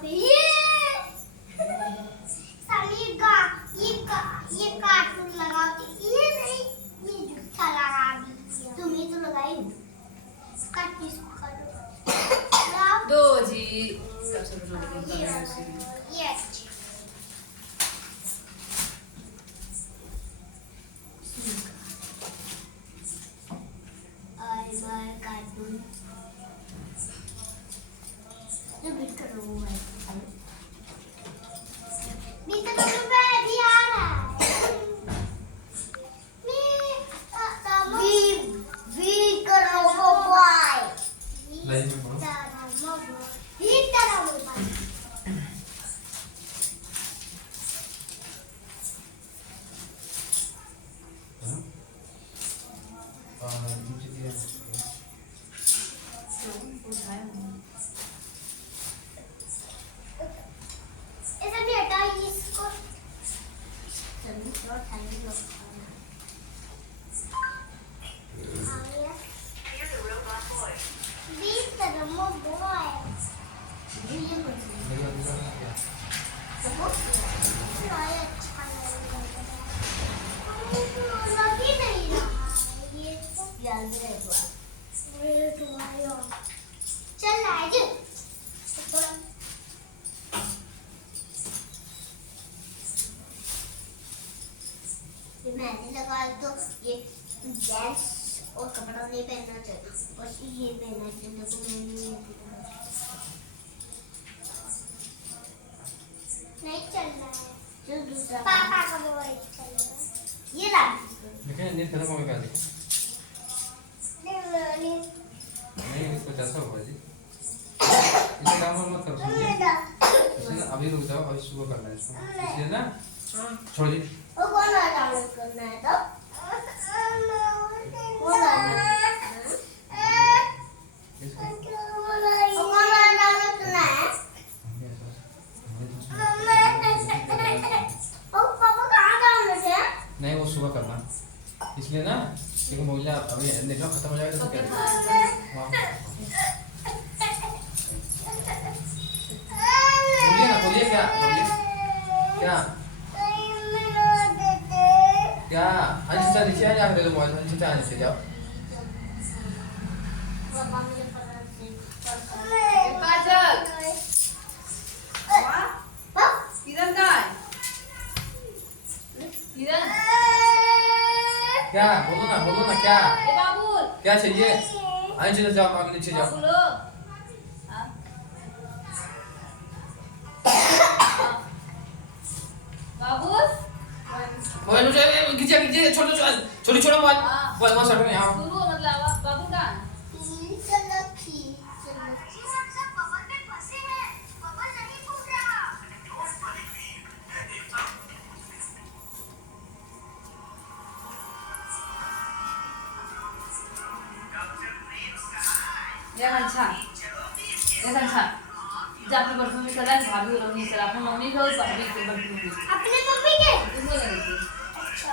ये साली का ये कार्टून लगाती ये नहीं ये जूठा लगा दी तुम ही तो लगाई काट इसको काटो दो जी सबसे ये आई बाय कार्टून जो बीट कर रहा हूँ मैं बीट कर रहा हूँ मैं भी आ रहा है बीट कर रहा हूँ बॉय लाइन में बोलो बीट कर रहा हूँ बॉय मुझे दिया ऐसा भी हटा इसको जल्दी से टाइम लो बीट कर रहा हूँ बॉय मेरा दूसरा क्या लगी नहीं रहा ये जल्दी रहेगा चल आज मैंने लगाया तो ये जेंट्स और कपड़ा नहीं पहनना चाहिए बस ये पहनना चाहिए तो मैंने नहीं चल रहा है जो दूसरा पापा का मोबाइल चल रहा है ये ला देखिए नेट खत्म हो गया देखो नहीं इसको कैसा होगा जी इसे डाउनलोड मत करो समझिए इसे ना अभी रुक जाओ अभी सुबह करना है इसको इसलिए ना छोड़ दी वो कौन डाउनलोड करना है तो कौन डाउनलोड करना है ओ पापा कहाँ डाउनलोड है नहीं वो सुबह करना इसलिए ना देखो मोबाइल अभी देखो खत्म हो जाएगा तो क्या बोलिए ना बोलिए क्या बोलिए क्या क्या अंशिता नीचे आ जाओ दे दो मोबाइल अंशिता नीचे जाओ पापा मुझे पता नहीं काजल किरण का किरण क्या बोलो ना क्या ए बाबुल क्या चाहिए अंशिता जाओ आगे नीचे जाओ बाबुलो बाबुल मोबाइल मुझे खींचे छोटी छोटा मोबाइल मोबाइल वहाँ सटो यहाँ शुरू मतलब बाबू का ये अच्छा जापे बर्फी में चला भाभी और मम्मी चला अपनी मम्मी को भाभी को बर्फी में अपने मम्मी के इसमें लगे थे अच्छा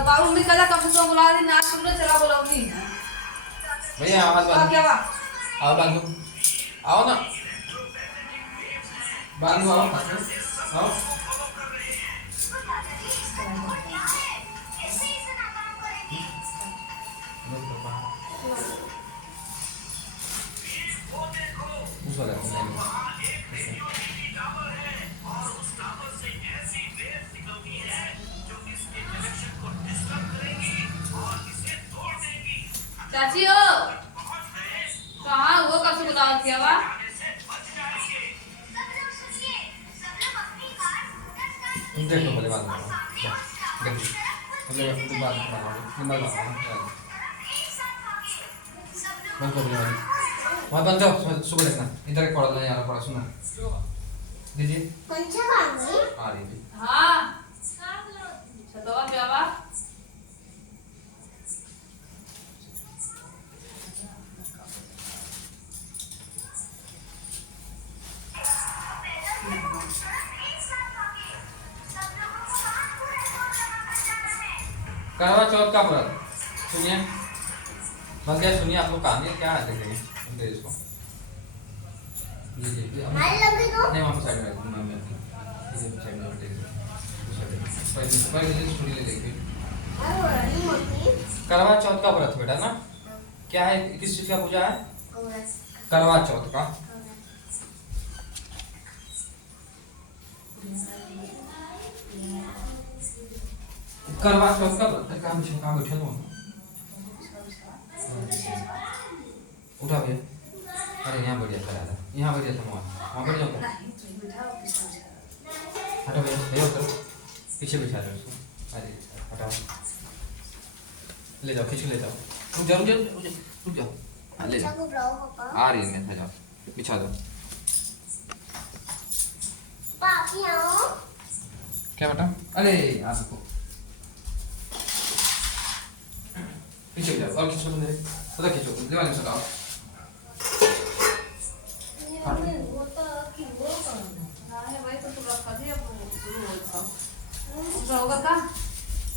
बाबू में कला कब से बुला दी नाच तुमने चला बोला नहीं भैया आवाज क्या बांधो बात आओ बांधो आओ ना बांधो आओ उस वाला नहीं चाची हो कहाँ वो कब से बुला थी अब तुम देख लो पहले बाद में देखो पहले तुम बाद में नंबर बंद कर दो वहाँ बंद जाओ सुबह देखना इधर एक पढ़ा नहीं आ रहा पढ़ा सुनो दीजिए पंचा बांगी आ रही थी हाँ छतवा क्या बा करवा चौथ का व्रत सुनिए बस क्या सुनिए आप लोग कहानी क्या है देखेंगे सुनते इसको ये देखिए हमारे लगे तो नहीं वहाँ साइड में रखो मैं इसे साइड में रख पहले पहले स्टोरी ले लेंगे। अरे मम्मी करवा चौथ का व्रत बेटा ना क्या है, किस चीज का पूजा है? करवा चौथ का। करवा चौथ का व्रत कहाँ बैठे हो? उठा भैया, अरे यहाँ बढ़िया करा था, यहाँ बढ़िया था, वहाँ बढ़िया था। हटो भैया, भैया उधर पीछे बिठा दो उसको। अरे हटाओ, ले जाओ, खींच के ले जाओ। रुक जाओ, रुक जाओ, रुक जाओ। हाँ ले जाओ, आ रही है, मैं जाओ, बिछा दो। पापी आओ। क्या बेटा? अरे आप को पीछे जाओ और खींचो, मेरे पता खींचो, दीवार में सटाओ। वो तो कि वो करना है भाई, तो तू रखा दे अब शुरू होगा होगा का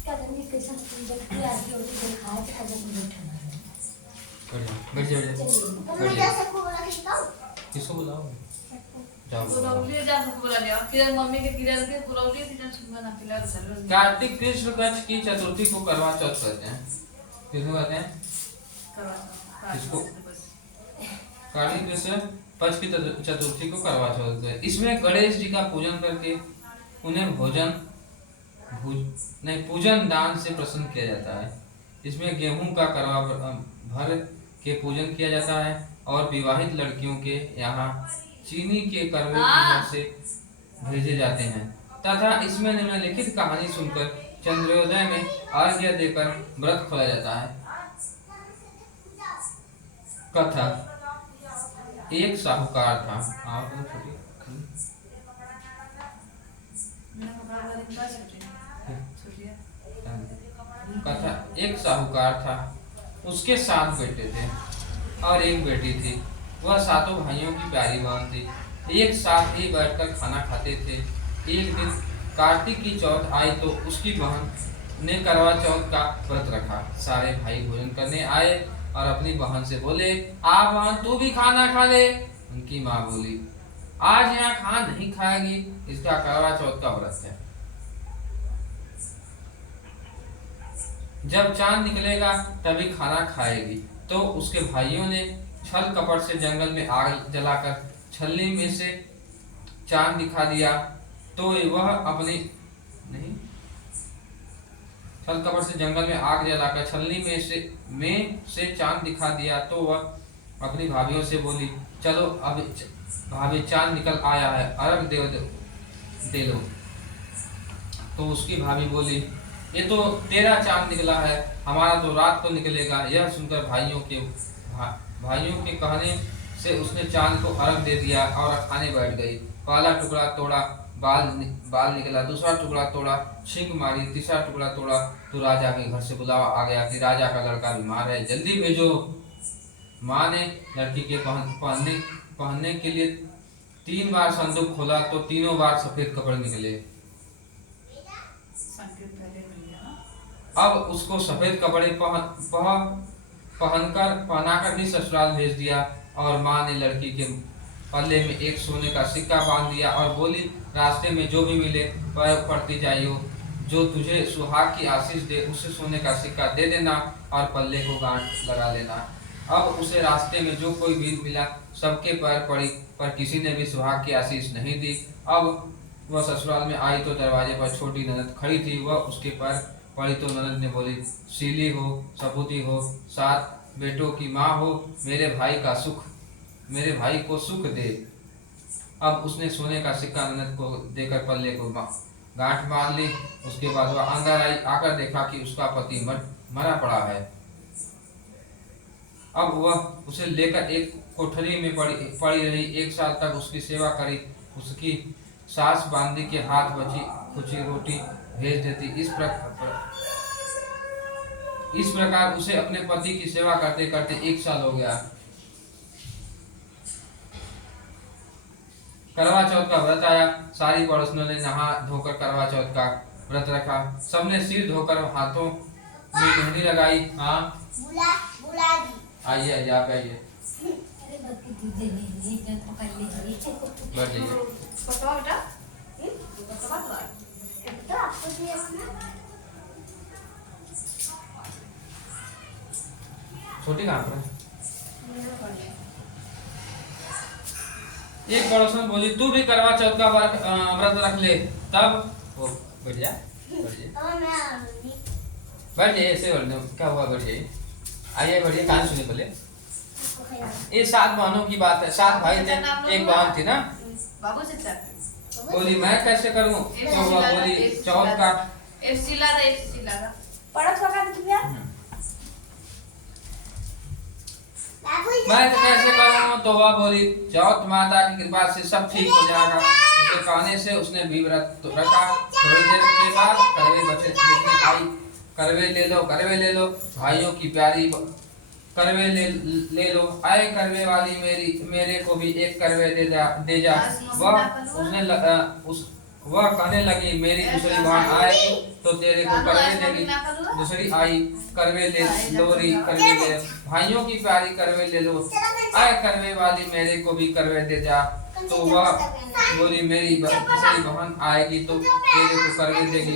बढ़िया, बैठ जाओ, बैठ जाओ, बैठ जाओ। किसको बुलाओ? जाओ पुरौली जा पुरा लिया किरण मम्मी के किरण के पुरौली किरण सुबह ना पिला चल। कार्तिक कृष्ण पक्ष की चतुर्थी को करवा चौथ कहते हैं। किसको कहते हैं? किसको? कार्तिक कृष्ण पक्ष की चतुर्थी को करवा चौथ कहते हैं। इसमें गणेश जी का पूजन करके उन्हें पूजन दान से प्रसन्न किया जाता है। इसमें गेहूं का करवा भर के पूजन किया जाता है और विवाहित लड़कियों के यहाँ चीनी के करवे से भेजे जाते हैं तथा इसमें निम्नलिखित कहानी सुनकर चंद्रोदय में अर्घ्य देकर व्रत खोला जाता है। कथा, एक साहूकार था। कथा, एक साहूकार था, उसके 7 बेटे थे और एक बेटी थी। वह 7 भाइयों की प्यारी बहन थी। एक साथ ही बैठकर खाना खाते थे। एक दिन कार्तिक की चौथ आई तो उसकी बहन ने करवा चौथ का व्रत रखा। सारे भाई भोजन करने आए और अपनी बहन से बोले, आ बहन तू भी खाना खा ले। उनकी माँ बोली, आज यहाँ खाना नहीं खाएगी, इसका करवा चौथ का व्रत है। जब चांद निकलेगा तभी खाना खाएगी। तो उसके भाइयों ने छल कपट से जंगल में आग जलाकर छलनी में से चांद दिखा दिया तो वह अपनी नहीं छल कपट से जंगल में आग जलाकर छलनी में से चांद दिखा दिया तो वह अपनी भाभीयों से बोली, चलो अब भाभी चांद निकल आया है, अर्घ दे लो। तो उसकी भाभी बोली, ये तो तेरा चांद निकला है, हमारा तो रात को निकलेगा। यह सुनकर भाइयों के कहने से उसने चांद को अर्घ दे दिया और खाने बैठ गई। पहला टुकड़ा तोड़ा, बाल निकला। दूसरा टुकड़ा तोड़ा, छिंग मारी। तीसरा टुकड़ा तोड़ा तो राजा के घर से बुलावा आ गया कि राजा का लड़का बीमार है, जल्दी भेजो। माँ ने लड़की के पहनने के लिए 3 बार संदूक खोला तो तीनों बार सफेद कपड़े निकले। अब उसको सफेद कपड़े पहनाकर ही ससुराल भेज दिया और माँ ने लड़की के पल्ले में एक सोने का सिक्का बांध दिया और बोली, रास्ते में जो भी मिले पैर पड़ती जाइयो, जो तुझे सुहाग की आशीष दे उसे सोने का सिक्का दे देना और पल्ले को गांठ लगा लेना। अब उसे रास्ते में जो कोई भी मिला सबके पैर पड़ी पर किसी ने भी सुहाग की आशीष नहीं दी। अब वह ससुराल में आई तो दरवाजे पर छोटी ननद खड़ी थी। वह उसके पैर पड़ी तो ननद ने बोली, सीली हो, सपूती हो, 7 बेटों की माँ हो, मेरे भाई को सुख दे। अब उसने सोने का सिक्का ननद को देकर पल्ले को गांठ मार ली। उसके बाद वह अंदर आई, आकर देखा कि उसका पति मरा पड़ा है। अब वह उसे लेकर एक कोठरी में पड़ी रही। 1 साल तक उसकी सेवा करी। उसकी सास बांदी के हाथ बची कुची रोटी भेज देती। इस प्रकार उसे अपने पति की सेवा करते करते 1 साल हो गया। करवा चौथ का व्रत आया। सारी पड़ोसियों ने नहा धोकर करवा चौथ का व्रत रखा। सबने सिर धोकर हाथों में मेहंदी लगाई। हाँ आइए, आप आइए। बैठ जाइए। बताओ बेटा तो बात बात तो आपको दिया ना छोटी कहाँ पर है? एक पड़ोसन बोली तू भी करवा चौथ का व्रत रख ले, तब वो बैठ जा, बैठ जा, तो मैं आऊंगी बैठ जाइए, ऐसे बोल दो क्या हुआ, बैठ जाइए, आइए बैठिए, कान सुनिए पहले। ये 7 बहनों की बात है, 7 भाई थे, एक बहन थी ना, बाबू चाचा बोली मैं कैसे करूं, तो वो बोली चौथ का एफसीला दा पड़ोस का काम किया मैं तो कैसे करूं, तो वह बोली चौथ माता की कृपा से सब ठीक हो जाएगा। उसके कहने से उसने भी व्रत तो रखा। थोड़ी देर के बाद करवे बचे लेके आई, करवे ले लो भाइयों की प्यारी करवे ले लो, आए करवे वाली मेरे को भी एक करवे दे जा। वह कहने लगी मेरी दूसरी बहन आएगी तो तेरे को करवे देगी। दूसरी आई करवे ले भाइयों की प्यारी करवे ले लो, आए करवे वाली मेरे को भी करवे दे जा। तो वह बोली मेरी दूसरी बहन आएगी तो तेरे को करवे देगी।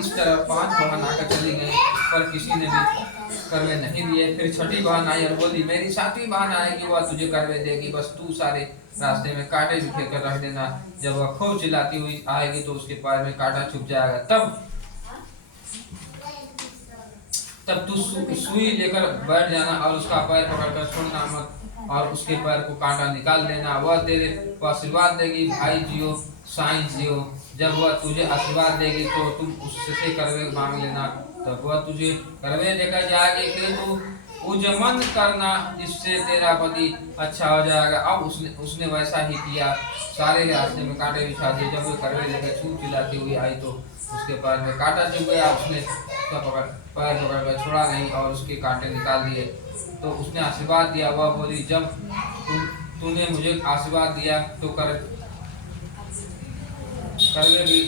इस तरह 5 बहन आकर चली गई, पर किसी ने भी करवे नहीं दिए। फिर छठी बहन आई और बोली मेरी 7वीं बहन आएगी, वह तुझे करवे देगी, बस तू सारे रास्ते में कांटे बिखेर कर रख देना। जब वह खूब चिल्लाती हुई आएगी तो उसके पैर में कांटा छुप जाएगा, तब तू सुई लेकर बैठ जाना और उसका पैर पकड़कर छोड़ना मत, और उसके पैर को कांटा निकाल देना। वह तेरे को आशीर्वाद देगी, भाई जियो साईं जियो। जब वह तुझे आशीर्वाद देगी तो तुम उससे करवे मांग लेना, तब वह तुझे करवे देकर जाएगी। फिर तू उजमन करना, जिससे तेरा पति अच्छा हो जाएगा। अब उसने वैसा ही किया, सारे रास्ते में कांटे बिछा दिए। जब वो करवे लेकर छूट चिल्लाती हुई आई तो उसके पैर में कांटा चुभ गया। उसने उसका पैर पकड़कर छोड़ा नहीं और उसके कांटे निकाल दिए। तो उसने आशीर्वाद दिया। वह बोली जब तूने मुझे आशीर्वाद दिया तो करवे भी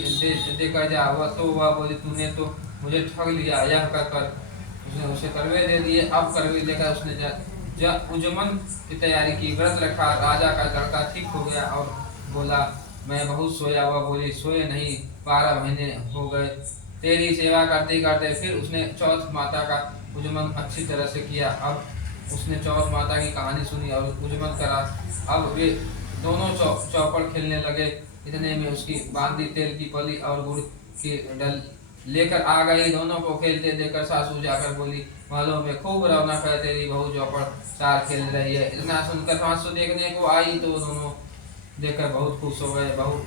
देकर जा। वह बोली तूने तो मुझे ठग लिया, यह कहकर उसने उसे करवे दे दिए। अब करवे लेकर उसने उजमन की तैयारी की, व्रत रखा। राजा का लड़का ठीक हो गया और बोला मैं बहुत सोया। वह बोली सोए नहीं, 12 महीने हो गए तेरी सेवा करते करते। फिर उसने चौथ माता का उजमन अच्छी तरह से किया। अब उसने चौथ माता की कहानी सुनी और उजमन करा। अब वे दोनों चौपड़ खेलने लगे। इतने में उसकी बांदी तेल की पली और गुड़ की डल लेकर आ गई। दोनों को खेलते देखकर सासू जाकर बोली महलों में खूब रौनक है, तेरी बहू चौपड़ 4 खेल रही है। इतना सुनकर सासू देखने को आई तो दोनों देखकर बहुत खुश हो गए। बहू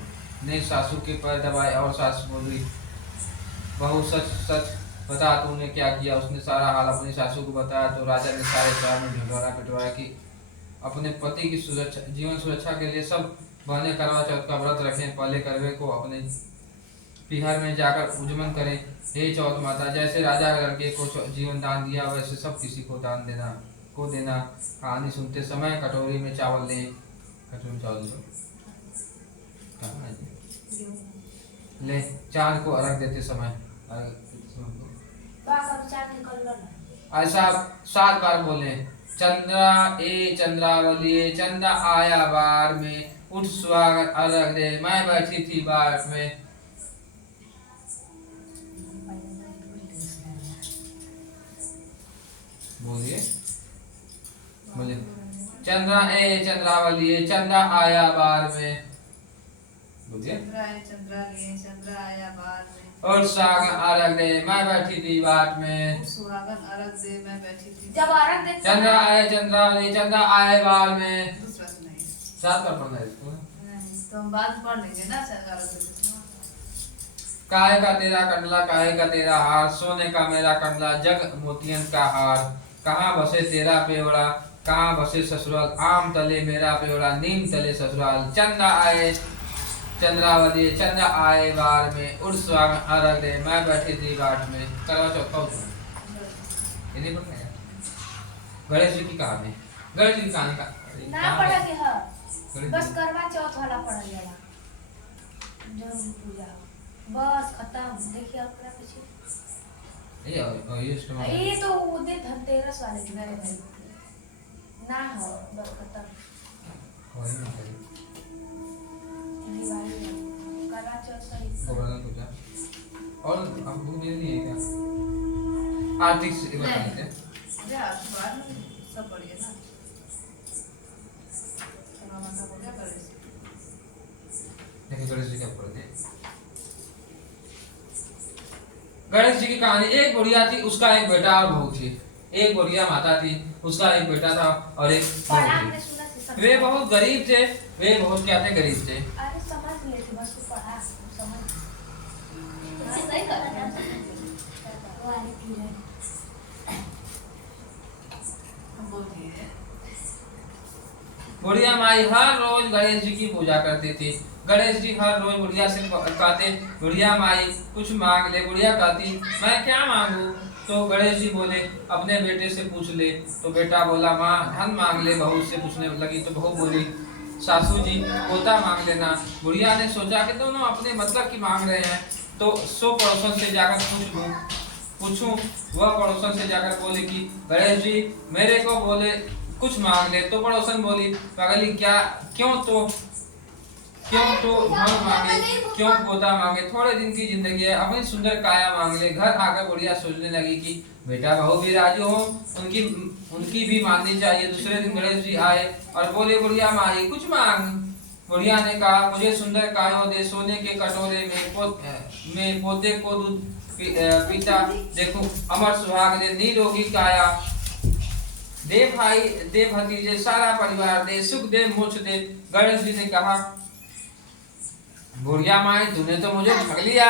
ने सासू के पैर दबाए और सासू बोली बहू सच सच बता तूने क्या किया। उसने सारा हाल अपनी सासू को बताया तो राजा ने सारे शहर में ढिढोरा पिटवाया कि अपने पति की सुरक्षा जीवन सुरक्षा के लिए सब बहनें करवा चौथ का व्रत रखें। पहले करवे को अपने पिहर में जाकर उजमन करें। हे चौथ माता, जैसे राजा लड़के को जीवन दान दिया वैसे सब किसी को दान देना कहानी सुनते समय कटोरी में चावल लें। कटोरी में चावल ले चांद को अर्घ देते समय ऐसा 7 बार बोले। चंद्रा ए चंद्रावली चंदा आया बार में, उठ स्वागत अर्घ दे मैं बैठी थी बाट में। बोलिए चंद्रा ए चंद्रावली चंदा आया बार में। बोलिए चंद्रा आया बार में, और सुहागन अर्घ दे मैं बैठी थी बाट में। सुहागन अर्घ दे मैं बैठी थी। जब औरत देख चंद्रा आए चंद्रावली चंदा आए बार में। दूसरा सुनाइए। 7 बार पढ़ना है इसको। नहीं तो हम बाद में पढ़ लेंगे ना अर्घ दे। काहे का तेरा कंडला काहे का तेरा हार, सोने का मेरा कंडला जग मोतियन का हार। कहाँ बसे तेरा पेवड़ा कहाँ बसे ससुराल, आम तले मेरा पेवड़ा नीम तले ससुराल। चंदा आए चंद्रावली चंदा आए बार में, उठ स्वागत अर्घ दे मैं बैठी थी बाट में। करवा चौथ का इन्हीं पर है गणेश जी की कहानी। गणेश जी की कहानी का ना पढ़ा के ह बस करवा चौथ वाला पढ़ल जाला। जब पूजा बस खत्म। देखिए अपना पीछे ये तो उदय धनतेरस वाले की मेरे भाई ना हो बस खत्म। वही ना करी। दिवाली में करवा चौथ का गोवर्धन पूजा और अब भूख नहीं है क्या? आर्थिक से बता देते हैं। अरे आशीर्वाद में सब बढ़िया ना। मामा का हो गया गणेश। देखिए गणेश जी क्या पढ़ते हैं। गणेश जी की कहानी, एक बुढ़िया थी, उसका एक बेटा और बहू थी। एक बुढ़िया माता थी, उसका एक बेटा था और एक पढ़ा बहू हमने थी। सुना से वे बहुत गरीब थे, वे बहुत क्या थे, गरीब थे। अरे समझ लिए थे बस तू पढ़ा समझ सही कर रहा है। हम बोलिए। बुढ़िया माई हर रोज गणेश जी की पूजा करती थी। गणेश जी हर रोज बुढ़िया से कहते, बुढ़िया माई कुछ मांग ले। बुढ़िया कहती, मैं क्या मांगू? तो गणेश जी बोले, अपने बेटे से पूछ ले। तो बेटा बोला, माँ धन मांग ले। बहू से पूछने लगी तो बहू बोली, सासू जी पोता मांग लेना। बुढ़िया ने सोचा कि दोनों अपने मतलब की मांग रहे हैं, तो 100 पड़ोसन से जाकर पूछूं। वह पड़ोसन से जाकर बोली कि गणेश जी मेरे को बोले कुछ मांग ले। तो पड़ोसन बोली, पगली क्या, क्यों तो धन मांगे, क्यों पोता मांगे, थोड़े दिन की जिंदगी है, अपनी सुंदर काया मांग ले। घर आकर बुढ़िया सोचने लगी कि बेटा बहू भी राजी हो, उनकी भी माननी चाहिए। दूसरे दिन गणेश जी आए और बोले, बुढ़िया माई कुछ मांग। बुढ़िया ने कहा, मुझे सुंदर कायो दे, सोने के कटोरे में पोते को दूध पीता देखूं, अमर सुहाग दे, निरोगी काया दे, भाई दे, भतीजे सारा परिवार दे, सुख दे, मोक्ष दे। गणेश जी ने कहा, बुढ़िया माई तूने तो मुझे ठग लिया।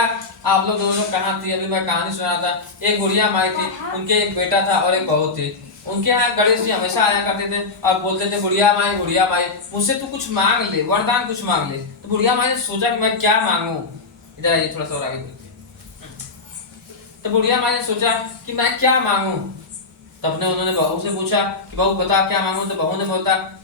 आप लोग दोनों कहाँ थी? अभी मैं कहानी सुना था। एक बुढ़िया माई थी, उनके एक बेटा था और एक बहू थी। उनके यहाँ गणेश जी हमेशा आया करते थे और बोलते थे, बुढ़िया माई मुझसे तू कुछ मांग ले, वरदान कुछ मांग ले। तो बुढ़िया माई ने सोचा कि मैं क्या मांगू। इधर आइए थोड़ा सा और आगे बढ़िए। तो बुढ़िया माई ने सोचा कि मैं क्या मांगू। तब ने उन्होंने बहू से पूछा कि बहू बता क्या मांगू। तो बहू ने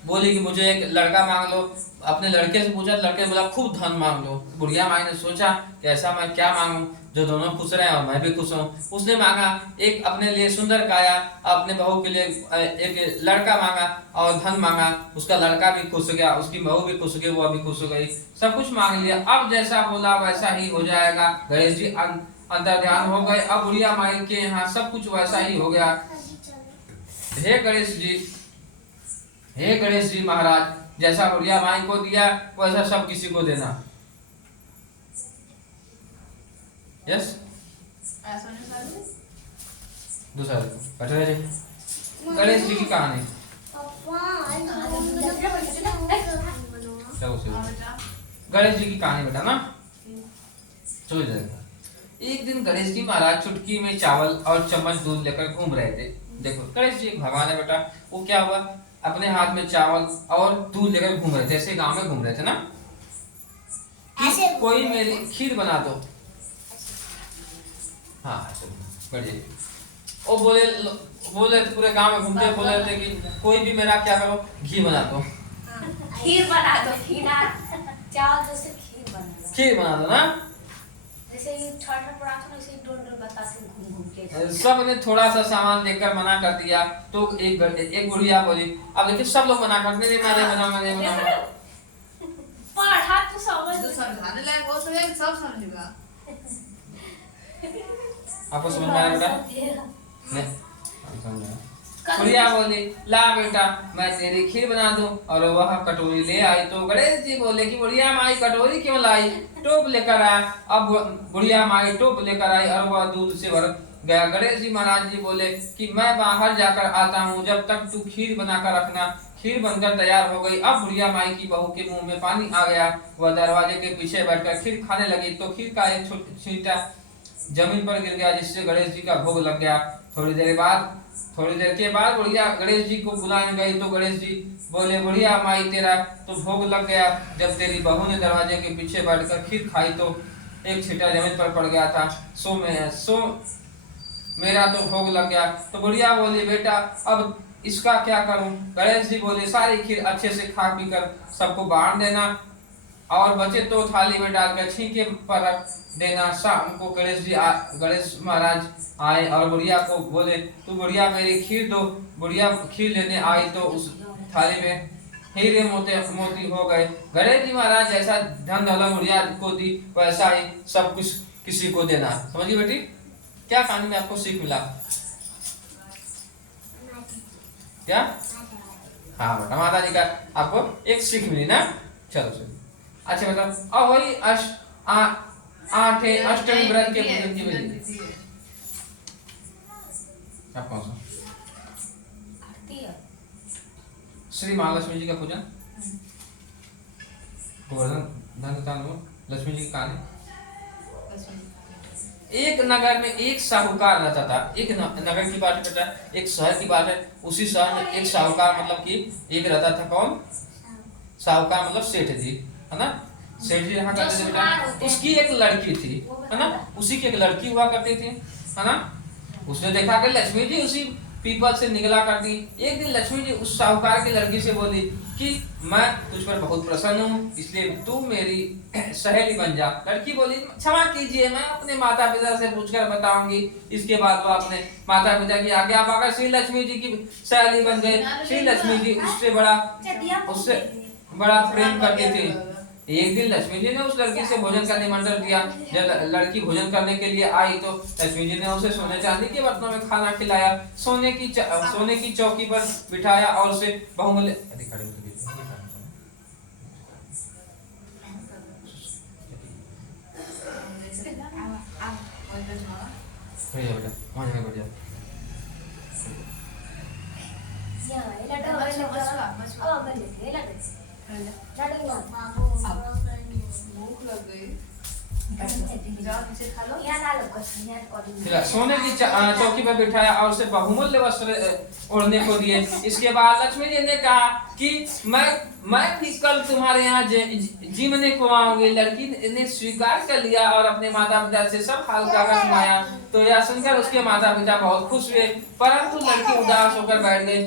बोली कि मुझे एक लड़का मांग लो। अपने लड़के से पूछा, लड़के ने बोला खूब धन मांग लो। बुढ़िया माई ने सोचा कि ऐसा मैं क्या मांगू जो दोनों खुश रहे और मैं भी खुश हूँ। उसने मांगा एक अपने लिए सुंदर काया, अपने बहू के लिए एक लड़का मांगा और धन मांगा। उसका लड़का भी खुश हो गया, उसकी बहू भी खुश हो गई, वो भी खुश हो गई। सब कुछ मांग लिया। अब जैसा बोला वैसा ही हो जाएगा। गणेश जी अंतर ध्यान हो गए। अब बुढ़िया माई के यहाँ सब कुछ वैसा ही हो गया। हे गणेश जी महाराज, जैसा बुढ़िया माई को दिया वैसा सब किसी को देना। यस ऐसा नहीं सारी। दूसरा बैठे रहे। गणेश जी की कहानी गणेश जी की कहानी बेटा ना, चलो जाएगा। एक दिन गणेश जी महाराज चुटकी में चावल और चम्मच दूध लेकर घूम रहे थे। देखो गणेश जी एक भगवान है बेटा। वो क्या हुआ, अपने हाथ में चावल और दूध लेकर घूम रहे थे। ऐसे गांव में घूम रहे थे ना कि कोई मेरी खीर बना दो। हाँ बढ़िया। वो बोले पूरे गांव में घूमते बोल रहे थे कि कोई भी मेरा क्या करो, घी बना दो, खीर बना दो। चावल जैसे खीर बना दो ना। जैसे ये ठंड पड़ा था वैसे ही डोल बताते घूम के। सब ने थोड़ा सा सामान देकर मना कर दिया। तो एक बुढ़िया बोली, अब देखिए सब लोग मना करते नहीं बना। पढ़ा तो समझ जो समझाने लायक वो तो है, सब समझेगा। आपको समझ में आया बेटा? नहीं समझ में। बुढ़िया बोली, ला बेटा मैं तेरी खीर बना दूं। और वह कटोरी ले आई। तो गणेश जी बोले कि बुढ़िया माई कटोरी क्यों लाई, टोप लेकर आ। अब बुढ़िया माई टोप लेकर आई और वह दूध से भर गया। गणेश जी महाराज जी बोले कि मैं बाहर जाकर आता हूँ, जब तक तू खीर बनाकर रखना। खीर बनकर तैयार हो गई। अब बुढ़िया माई की बहू के मुंह में पानी आ गया। वह दरवाजे के पीछे बैठकर खीर खाने लगी। तो खीर का एक छींटा जमीन पर गिर गया, जिससे गणेश जी का भोग लग गया। थोड़ी देर के बाद बुढ़िया गणेश जी को बुलाने गई। तो गणेश जी बोले, बुढ़िया माई तेरा तो भोग लग गया। जब तेरी बहू ने दरवाजे के पीछे बैठकर खीर खाई तो एक छींटा जमीन पर पड़ गया था, सो मेरा तो भोग लग गया। तो बुढ़िया बोली, बेटा अब इसका क्या करूं? गणेश जी बोले, सारी खीर अच्छे से खा पी कर सबको बांट देना और बचे तो थाली में डालकर छींके पर रख देना। शाम को गणेश महाराज आए और बुढ़िया को बोले, तू बुढ़िया मेरी खीर दो। बुढ़िया खीर लेने आई तो उस थाली में हीरे मोती हो गए। गणेश जी महाराज जैसा धन दौलत मुड़िया को दी वैसा ही सब कुछ किसी को देना। समझिए बेटी, क्या कहानी में आपको सीख मिला? क्या? हाँ बेटा, माता जी का आपको एक सीख मिली ना। चलो चलो, अच्छा मतलब अब वही अष्टमी व्रत के पूजन की विधि। आप कौन सा? श्री महालक्ष्मी जी का पूजन, गोवर्धन धन लक्ष्मी जी की कहानी। एक नगर में एक साहूकार रहता था। एक नगर की बात है बेटा, एक शहर की बात है। उसी शहर में एक साहूकार मतलब कि एक रहता था। कौन? साहूकार मतलब सेठ जी, है ना। सेठ जी यहाँ करते थे बेटा। उसकी एक लड़की थी, है ना। उसी की एक लड़की हुआ करती थी, है ना। उसने देखा कि लक्ष्मी जी उसी पीपल से निकला करती। एक दिन लक्ष्मी जी उस साहूकार की लड़की से बोली कि मैं तुझ पर बहुत प्रसन्न हूँ, इसलिए तू मेरी सहेली बन जा। लड़की बोली क्षमा कीजिए, मैं अपने माता पिता से पूछकर बताऊंगी। इसके बाद वो अपने माता पिता की आज्ञा पाकर श्री लक्ष्मी जी की सहेली बन गए। श्री लक्ष्मी जी उससे बड़ा प्रेम करते थे। एक दिन लक्ष्मी जी ने उस लड़की से भोजन का निमंत्रण दिया। जब लड़की भोजन करने के लिए आई तो लक्ष्मी जी ने उसे सोने चांदी के बर्तनों में खाना खिलाया, सोने की चौकी पर बिठाया और उसे बहुमूल्य भूख लग गई। सोने की चौकी पर बिठाया और उसे बहुमूल्य वस्त्र ओढ़ने को दिए। इसके बाद लक्ष्मी जी ने कहा कि मैं भी कल तुम्हारे यहाँ जीवने को आऊंगी। लड़की ने स्वीकार कर लिया और अपने माता पिता से सब हाल का सुनाया। तो यह सुनकर उसके माता पिता बहुत खुश हुए, परंतु लड़की उदास होकर बैठ गई।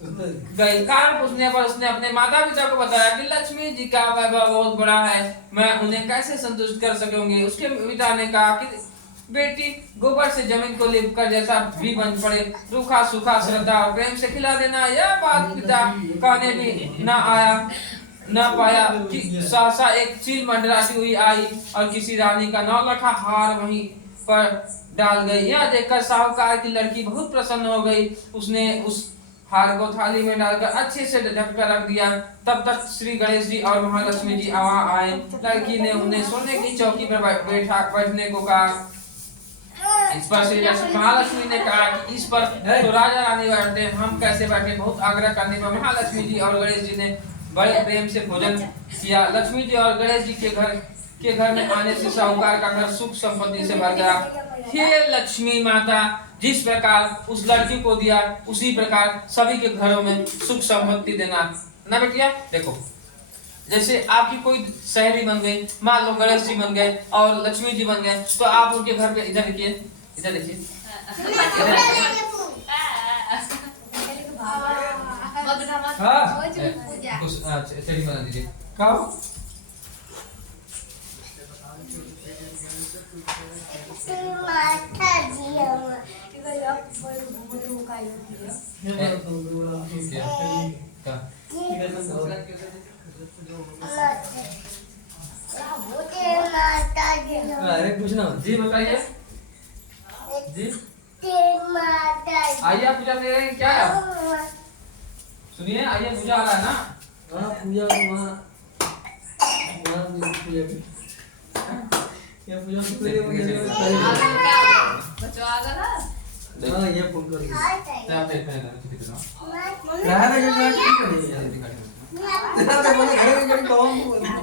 कारण पूछने पर उसने अपने माता पिता को बताया कि लक्ष्मी जी का वैभव बहुत बड़ा है, मैं उन्हें कैसे संतुष्ट कर सकूंगी। उसके पिता ने कहा कि बेटी, गोबर से जमीन को लिपकर जैसा भी बन पड़े, रूखा सूखा श्रद्धा और प्रेम से खिला देना। यह बात पिता कहने भी न पाया कि सहसा एक चील मंडराती हुई आई और किसी रानी का 9 लाखा हार वहीं पर डाल गई। यह देखकर साहूकार की लड़की बहुत प्रसन्न हो गई। उसने उस हार को थाली में डालकर अच्छे से ढक कर रख दिया। तब तक श्री गणेश जी और महालक्ष्मी जी वहां आए। लड़की ने उन्हें सोने की चौकी पर बैठने को कहा। इस पर श्री महालक्ष्मी ने कहा कि इस पर तो राजा रानी बैठते, हम कैसे बैठे। बहुत आग्रह करने पर महालक्ष्मी जी और गणेश जी ने बड़े प्रेम से भोजन किया। लक्ष्मी जी और गणेश जी के घर में आने से साहूकार का घर सुख संपत्ति से भर गया। हे लक्ष्मी माता, जिस प्रकार उस लड़की को दिया उसी प्रकार सभी के घरों में सुख संपत्ति देना ना बेटिया। देखो, जैसे आपकी कोई सहेली बन गई, मान लो गणेश जी बन गए और लक्ष्मी जी बन गए, तो आप उनके घर पे इधर देखिए, इधर देखिए, चलिए बना दीजिए। अरे कुछ ना जी बताइए जी। आइए पूजा ले रहे हैं क्या? सुनिए, आइए पूजा आ रहा है ना। हाँ पूजा वहाँ पूजा बच्चों आ गया ना। हाँ ये फोन कर क्या पे पे ना रहा है ना।